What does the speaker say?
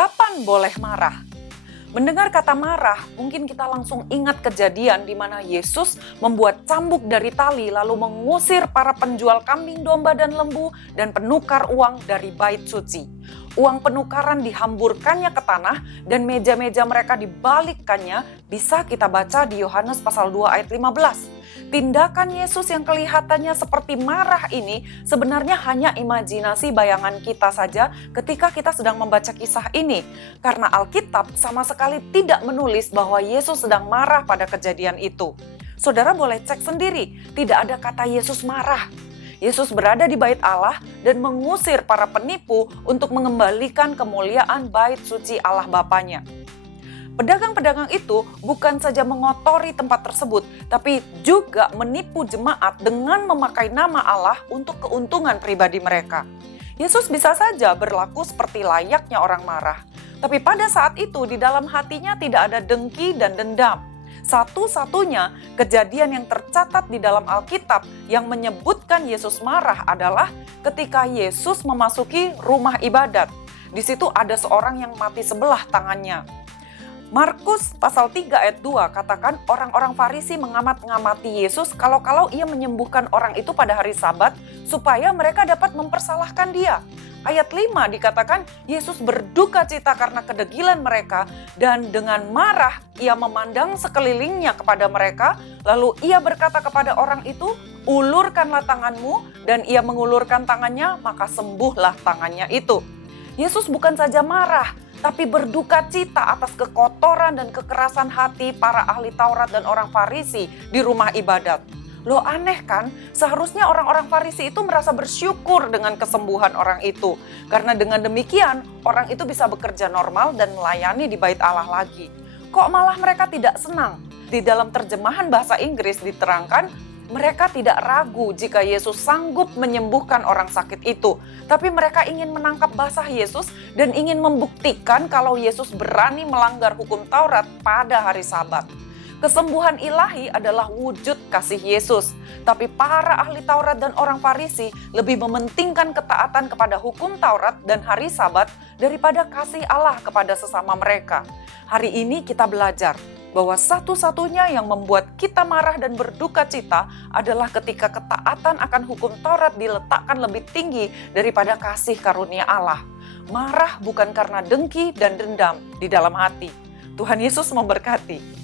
Kapan boleh marah? Mendengar kata marah, mungkin kita langsung ingat kejadian di mana Yesus membuat cambuk dari tali lalu mengusir para penjual kambing domba dan lembu dan penukar uang dari bait suci. Uang penukaran dihamburkannya ke tanah dan meja-meja mereka dibalikkannya, bisa kita baca di Yohanes pasal 2 ayat 15. Tindakan Yesus yang kelihatannya seperti marah ini sebenarnya hanya imajinasi bayangan kita saja ketika kita sedang membaca kisah ini. Karena Alkitab sama sekali tidak menulis bahwa Yesus sedang marah pada kejadian itu. Saudara boleh cek sendiri, tidak ada kata Yesus marah. Yesus berada di bait Allah dan mengusir para penipu untuk mengembalikan kemuliaan bait suci Allah Bapanya. Pedagang-pedagang itu bukan saja mengotori tempat tersebut, tapi juga menipu jemaat dengan memakai nama Allah untuk keuntungan pribadi mereka. Yesus bisa saja berlaku seperti layaknya orang marah, tapi pada saat itu di dalam hatinya tidak ada dengki dan dendam. Satu-satunya kejadian yang tercatat di dalam Alkitab yang menyebutkan Yesus marah adalah ketika Yesus memasuki rumah ibadat. Di situ ada seorang yang mati sebelah tangannya. Markus pasal 3 ayat 2 katakan orang-orang Farisi mengamat-ngamati Yesus kalau-kalau ia menyembuhkan orang itu pada hari Sabat supaya mereka dapat mempersalahkan dia. Ayat 5 dikatakan Yesus berduka cita karena kedegilan mereka dan dengan marah ia memandang sekelilingnya kepada mereka lalu ia berkata kepada orang itu, "Ulurkanlah tanganmu," dan ia mengulurkan tangannya maka sembuhlah tangannya itu. Yesus bukan saja marah, tapi berduka cita atas kekotoran dan kekerasan hati para ahli Taurat dan orang Farisi di rumah ibadat. Loh aneh kan? Seharusnya orang-orang Farisi itu merasa bersyukur dengan kesembuhan orang itu. Karena dengan demikian, orang itu bisa bekerja normal dan melayani di bait Allah lagi. Kok malah mereka tidak senang? Di dalam terjemahan bahasa Inggris diterangkan, mereka tidak ragu jika Yesus sanggup menyembuhkan orang sakit itu. Tapi mereka ingin menangkap basah Yesus dan ingin membuktikan kalau Yesus berani melanggar hukum Taurat pada hari Sabat. Kesembuhan ilahi adalah wujud kasih Yesus. Tapi para ahli Taurat dan orang Farisi lebih mementingkan ketaatan kepada hukum Taurat dan hari Sabat daripada kasih Allah kepada sesama mereka. Hari ini kita belajar bahwa satu-satunya yang membuat kita marah dan berduka cita adalah ketika ketaatan akan hukum Taurat diletakkan lebih tinggi daripada kasih karunia Allah. Marah bukan karena dengki dan dendam di dalam hati. Tuhan Yesus memberkati.